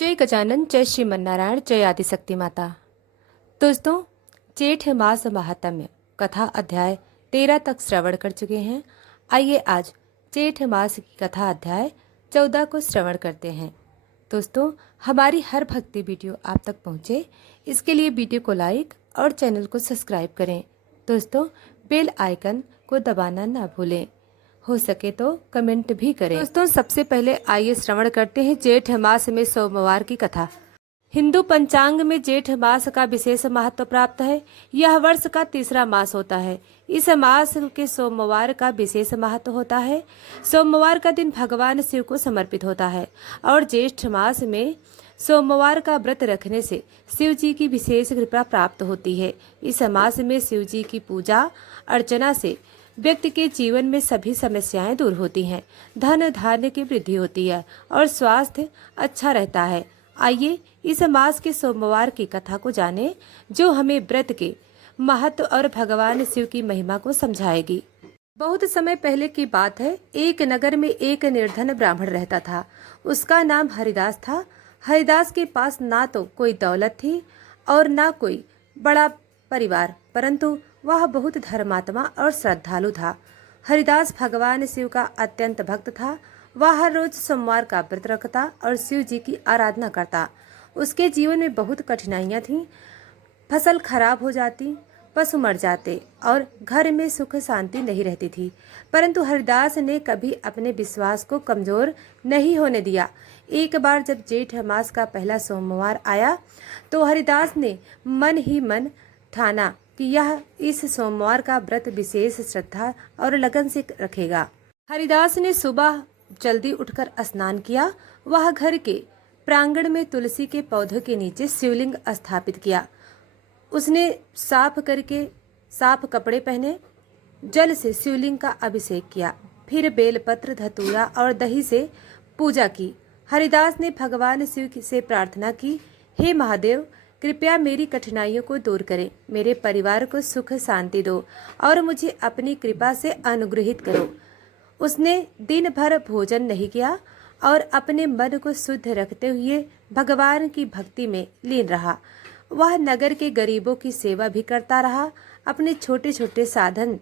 जय गजानन, जय श्रीमन्नारायण, जय आदिशक्ति माता। दोस्तों, जेठ मास महात्म्य कथा अध्याय 13 तक श्रवण कर चुके हैं। आइए आज जेठ मास की कथा अध्याय 14 को श्रवण करते हैं। दोस्तों, हमारी हर भक्ति वीडियो आप तक पहुंचे, इसके लिए वीडियो को लाइक और चैनल को सब्सक्राइब करें। दोस्तों, बेल आइकन को दबाना ना भूलें। हो सके तो कमेंट भी करें। दोस्तों, सबसे पहले आइए श्रवण करते हैं जेठ मास में सोमवार की कथा। हिंदू पंचांग में जेठ मास का विशेष महत्व प्राप्त है। यह वर्ष का तीसरा मास होता है। इस मास के सोमवार का विशेष महत्व होता है। सोमवार का दिन भगवान शिव को समर्पित होता है और जेठ मास में सोमवार का व्रत रखने से शिव जी की विशेष कृपा प्राप्त होती है। इस मास में शिव जी की पूजा अर्चना से व्यक्ति के जीवन में सभी समस्याएं दूर होती हैं, धन धान्य की वृद्धि होती है और स्वास्थ्य अच्छा रहता है। आइए इस मास के सोमवार की कथा को जानें, जो हमें व्रत के महत्व और भगवान शिव की महिमा को समझाएगी। बहुत समय पहले की बात है। एक नगर में एक निर्धन ब्राह्मण रहता था। उसका नाम हरिदास था। हरिदास के पास ना तो कोई दौलत थी और ना कोई बड़ा परिवार, परंतु वह बहुत धर्मात्मा और श्रद्धालु था। हरिदास भगवान शिव का अत्यंत भक्त था। वह हर रोज सोमवार का व्रत रखता और शिव जी की आराधना करता। उसके जीवन में बहुत कठिनाइयां थीं। फसल खराब हो जाती, पशु मर जाते और घर में सुख शांति नहीं रहती थी, परंतु हरिदास ने कभी अपने विश्वास को कमजोर नहीं होने दिया। एक बार जब जेठ मास का पहला सोमवार आया तो हरिदास ने मन ही मन ठाना कि यह इस सोमवार का व्रत विशेष श्रद्धा और लगन से रखेगा। हरिदास ने सुबह जल्दी उठकर स्नान किया। वह घर के प्रांगण में तुलसी के पौधों के नीचे शिवलिंग स्थापित किया। उसने साफ कपड़े पहने, जल से शिवलिंग का अभिषेक किया, फिर बेलपत्र, धतूरा और दही से पूजा की। हरिदास ने भगवान शिव से प्रार्थना की, हे महादेव, कृपया मेरी कठिनाइयों को दूर करें, मेरे परिवार को सुख शांति दो और मुझे अपनी कृपा से अनुग्रहित करो। उसने दिन भर भोजन नहीं किया और अपने मन को शुद्ध रखते हुए भगवान की भक्ति में लीन रहा। वह नगर के गरीबों की सेवा भी करता रहा। अपने छोटे छोटे साधन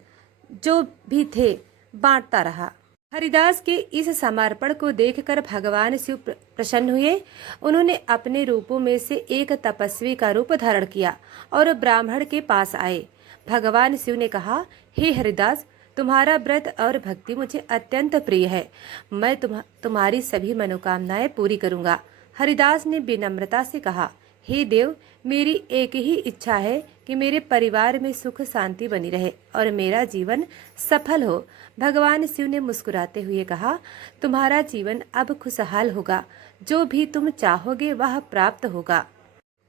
जो भी थे बांटता रहा। हरिदास के इस समर्पण को देखकर भगवान शिव प्रसन्न हुए। उन्होंने अपने रूपों में से एक तपस्वी का रूप धारण किया और ब्राह्मण के पास आए। भगवान शिव ने कहा, हे हरिदास, तुम्हारा व्रत और भक्ति मुझे अत्यंत प्रिय है। मैं तुम्हारी सभी मनोकामनाएं पूरी करूंगा। हरिदास ने विनम्रता से कहा, हे देव, मेरी एक ही इच्छा है कि मेरे परिवार में सुख शांति बनी रहे और मेरा जीवन सफल हो। भगवान शिव ने मुस्कुराते हुए कहा, तुम्हारा जीवन अब खुशहाल होगा। जो भी तुम चाहोगे वह प्राप्त होगा।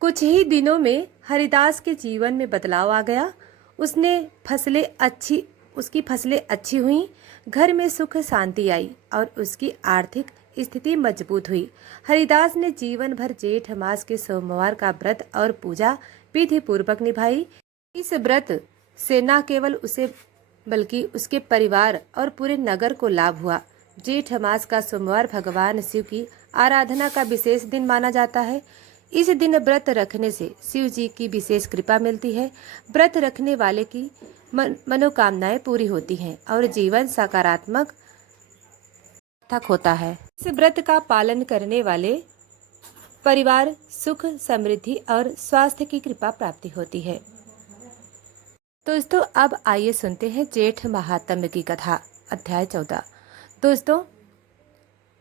कुछ ही दिनों में हरिदास के जीवन में बदलाव आ गया। उसकी फसलें अच्छी हुईं, घर में सुख शांति आई और उसकी आर्थिक स्थिति मजबूत हुई। हरिदास ने जीवन भर जेठ मास के सोमवार का व्रत और पूजा विधि पूर्वक निभाई। इस व्रत से न केवल उसे बल्कि उसके परिवार और पूरे नगर को लाभ हुआ। जेठ मास का सोमवार भगवान शिव की आराधना का विशेष दिन माना जाता है। इस दिन व्रत रखने से शिव जी की विशेष कृपा मिलती है। व्रत रखने वाले की मनोकामनाएं पूरी होती हैं और जीवन सकारात्मक होता है। इस व्रत का पालन करने वाले परिवार सुख, समृद्धि और स्वास्थ्य की कृपा प्राप्ति होती है। दोस्तों, अब आइए सुनते हैं जेठ महात्म्य की कथा अध्याय 14। दोस्तों,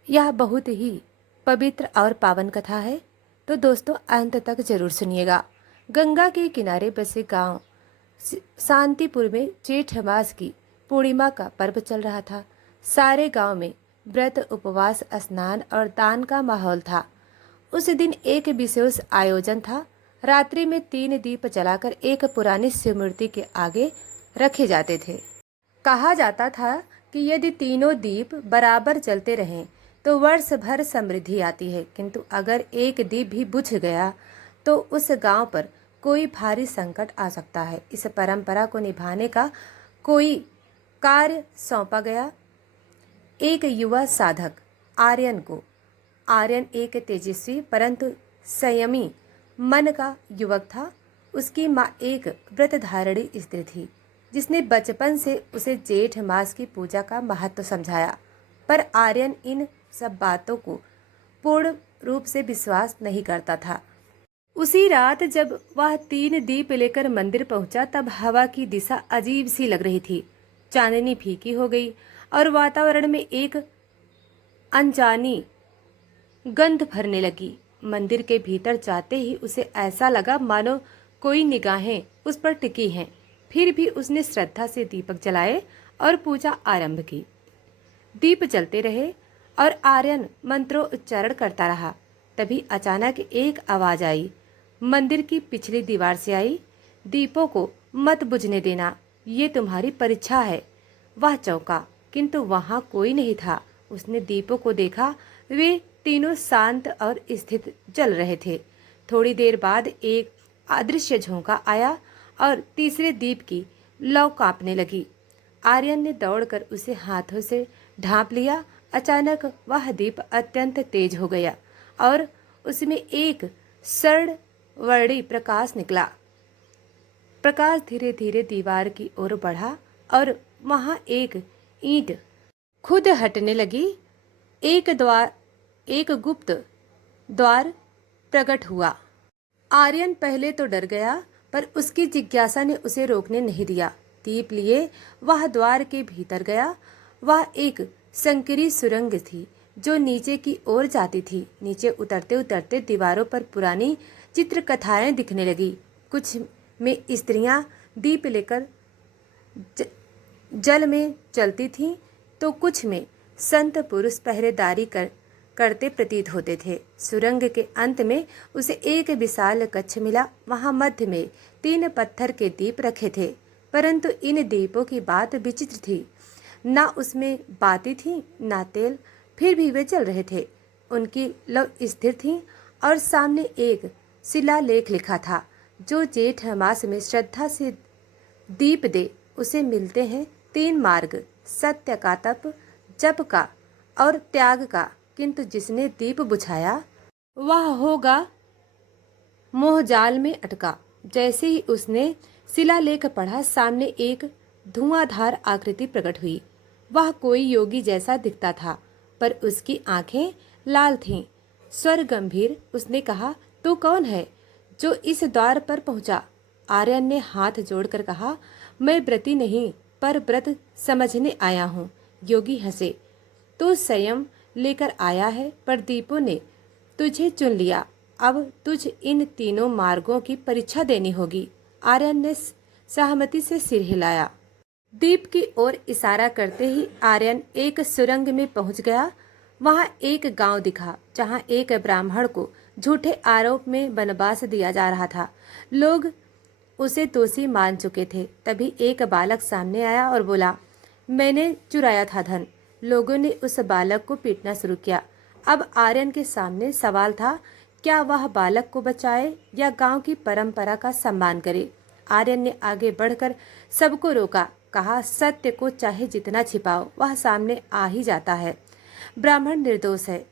यह बहुत ही पवित्र और पावन कथा है, तो दोस्तों अंत तक जरूर सुनिएगा। गंगा के किनारे बसे गांव शांतिपुर में जेठ मास की पूर्णिमा का पर्व चल रहा था। सारे गांव में व्रत, उपवास, स्नान और दान का माहौल था। उस दिन एक विशेष आयोजन था। रात्रि में 3 दीप जलाकर एक पुरानी शिव मूर्ति के आगे रखे जाते थे। कहा जाता था कि यदि तीनों दीप बराबर जलते रहें तो वर्ष भर समृद्धि आती है, किंतु अगर एक दीप भी बुझ गया तो उस गांव पर कोई भारी संकट आ सकता है। इस परंपरा को निभाने का कोई कार्य सौंपा गया एक युवा साधक आर्यन को। आर्यन एक तेजस्वी परंतु संयमी मन का युवक था। उसकी माँ एक व्रतधारिणी स्त्री थी जिसने बचपन से उसे जेठ मास की पूजा का महत्व समझाया, पर आर्यन इन सब बातों को पूर्ण रूप से विश्वास नहीं करता था। उसी रात जब वह 3 दीप लेकर मंदिर पहुंचा तब हवा की दिशा अजीब सी लग रही थी। चांदनी फीकी हो गई और वातावरण में एक अनजानी गंध भरने लगी। मंदिर के भीतर जाते ही उसे ऐसा लगा मानो कोई निगाहें उस पर टिकी हैं। फिर भी उसने श्रद्धा से दीपक जलाए और पूजा आरंभ की। दीप जलते रहे और आर्यन मंत्रोच्चारण करता रहा। तभी अचानक एक आवाज आई, मंदिर की पिछली दीवार से आई। दीपों को मत बुझने देना, ये तुम्हारी परीक्षा है। वह चौंका, किंतु वहां कोई नहीं था। उसने दीपों को देखा, वे तीनों शांत और स्थिर जल रहे थे। थोड़ी देर बाद एक अदृश्य झोंका आया और तीसरे दीप की लौ कांपने लगी। आर्यन ने दौड़कर उसे हाथों से ढांप लिया। अचानक वह दीप अत्यंत तेज हो गया और उसमें एक स्वर्णवर्णी प्रकाश निकला। प्रकाश धीरे धीरे दीवार की ओर बढ़ा और वहां एक ईंट खुद हटने लगी। एक गुप्त द्वार प्रकट हुआ। आर्यन पहले तो डर गया, पर उसकी जिज्ञासा ने उसे रोकने नहीं दिया। दीप लिए वह द्वार के भीतर गया। वह एक संकरी सुरंग थी जो नीचे की ओर जाती थी। नीचे उतरते उतरते दीवारों पर पुरानी चित्रकथाएं दिखने लगी। कुछ में स्त्रियां दीप लेकर जल में चलती थीं, तो कुछ में संत पुरुष पहरेदारी करते प्रतीत होते थे। सुरंग के अंत में उसे एक विशाल कक्ष मिला। वहां मध्य में 3 पत्थर के दीप रखे थे, परंतु इन दीपों की बात विचित्र थी। ना उसमें बाती थी ना तेल, फिर भी वे जल रहे थे। उनकी लौ स्थिर थी और सामने एक शिलालेख लिखा था, जो जेठ मास में श्रद्धा से दीप दे उसे मिलते हैं 3 मार्ग, सत्य का, तप, जप का और त्याग का। किंतु जिसने दीप बुझाया वह होगा मोहजाल में अटका। जैसे ही उसने शिलालेख पढ़ा, सामने एक धुआंधार आकृति प्रकट हुई। वह कोई योगी जैसा दिखता था, पर उसकी आंखें लाल थीं। स्वर गंभीर उसने कहा, तू कौन है जो इस द्वार पर पहुंचा? आर्यन ने हाथ जोड़कर कहा, मैं व्रती नहीं, पर व्रत समझने आया हूँ। योगी हंसे, तू संयम लेकर आया है, पर दीपों ने तुझे चुन लिया। अब तुझ इन तीनों मार्गों की परीक्षा देनी होगी। आर्यन ने सहमति से सिर हिलाया। दीप की ओर इशारा करते ही आर्यन एक सुरंग में पहुंच गया। वहां एक गांव दिखा जहां एक ब्राह्मण को झूठे आरोप में वनवास दिया जा रहा था। लोग उसे दोषी मान चुके थे। तभी एक बालक सामने आया और बोला, मैंने चुराया था धन। लोगों ने उस बालक को पीटना शुरू किया। अब आर्यन के सामने सवाल था, क्या वह बालक को बचाए या गांव की परंपरा का सम्मान करे? आर्यन ने आगे बढ़कर सबको रोका, कहा, सत्य को चाहे जितना छिपाओ, वह सामने आ ही जाता है। ब्राह्मण निर्दोष है।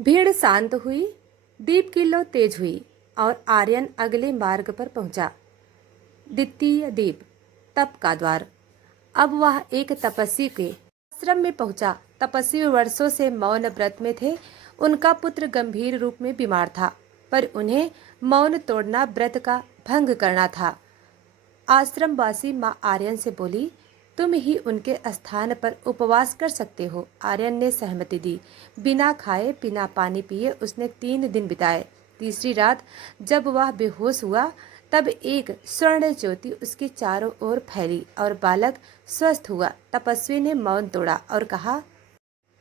भीड़ शांत हुई। दीप की लौ तेज हुई और आर्यन अगले मार्ग पर पहुंचा। द्वितीय दीप, तप का द्वार। अब वह एक तपस्वी के आश्रम में पहुंचा। तपस्वी वर्षों से मौन व्रत में थे। उनका पुत्र गंभीर रूप में बीमार था, पर उन्हें मौन तोड़ना व्रत का भंग करना था। आश्रमवासी माँ आर्यन से बोली, तुम ही उनके स्थान पर उपवास कर सकते हो। आर्यन ने सहमति दी। बिना खाए बिना पानी पिए उसने 3 दिन बिताए। तीसरी रात जब वह बेहोश हुआ, तब एक स्वर्ण ज्योति उसके चारों ओर फैली और बालक स्वस्थ हुआ। तपस्वी ने मौन तोड़ा और कहा,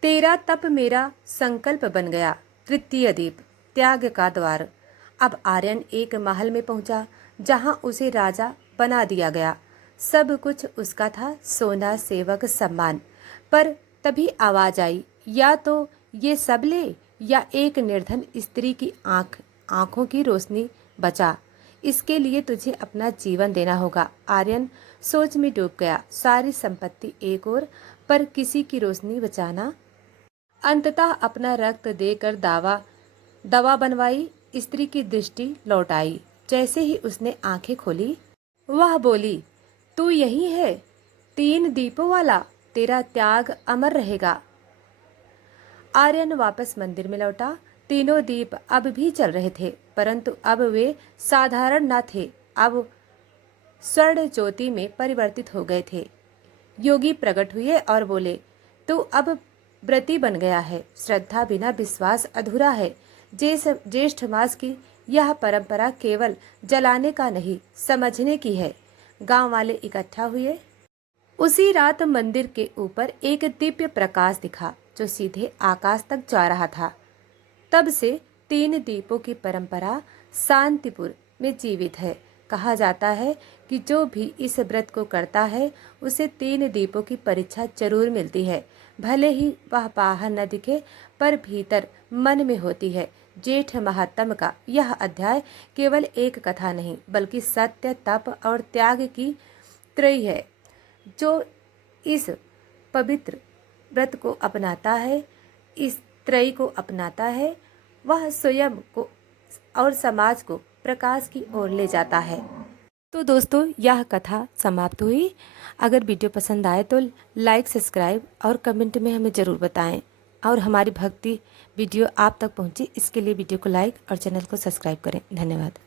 तेरा तप मेरा संकल्प बन गया। तृतीय दीप, त्याग का द्वार। अब आर्यन एक महल में पहुंचा जहां उसे राजा बना दिया गया। सब कुछ उसका था, सोना, सेवक, सम्मान। पर तभी आवाज आई, या तो ये सब ले या एक निर्धन स्त्री की आंखों की रोशनी बचा। इसके लिए तुझे अपना जीवन देना होगा। आर्यन सोच में डूब गया। सारी संपत्ति एक ओर, पर किसी की रोशनी बचाना। अंततः अपना रक्त देकर दवा बनवाई। स्त्री की दृष्टि लौट आई। जैसे ही उसने आंखें खोली, वह बोली, तू यही है, 3 दीपों वाला, तेरा त्याग अमर रहेगा। आर्यन वापस मंदिर में लौटा। तीनों दीप अब भी चल रहे थे, परंतु अब वे साधारण न थे, अब स्वर्ण ज्योति में परिवर्तित हो गए थे। योगी प्रकट हुए और बोले, तू अब व्रती बन गया है। श्रद्धा बिना विश्वास अधूरा है। ज्येष्ठ मास की यह परंपरा केवल जलाने का नहीं, समझने की है। गांव वाले इकट्ठा हुए। उसी रात मंदिर के ऊपर एक दिव्य प्रकाश दिखा जो सीधे आकाश तक जा रहा था। तब से 3 दीपों की परंपरा शांतिपुर में जीवित है। कहा जाता है कि जो भी इस व्रत को करता है उसे 3 दीपों की परीक्षा जरूर मिलती है। भले ही वह बाहर न दिखे, पर भीतर मन में होती है। जेठ महात्म का यह अध्याय केवल एक कथा नहीं, बल्कि सत्य, तप और त्याग की त्रयी है। जो इस पवित्र व्रत को अपनाता है, इस त्रयी को अपनाता है, वह स्वयं को और समाज को प्रकाश की ओर ले जाता है। तो दोस्तों, यह कथा समाप्त हुई। अगर वीडियो पसंद आए तो लाइक, सब्सक्राइब और कमेंट में हमें ज़रूर बताएं। और हमारी भक्ति वीडियो आप तक पहुंचे, इसके लिए वीडियो को लाइक और चैनल को सब्सक्राइब करें। धन्यवाद।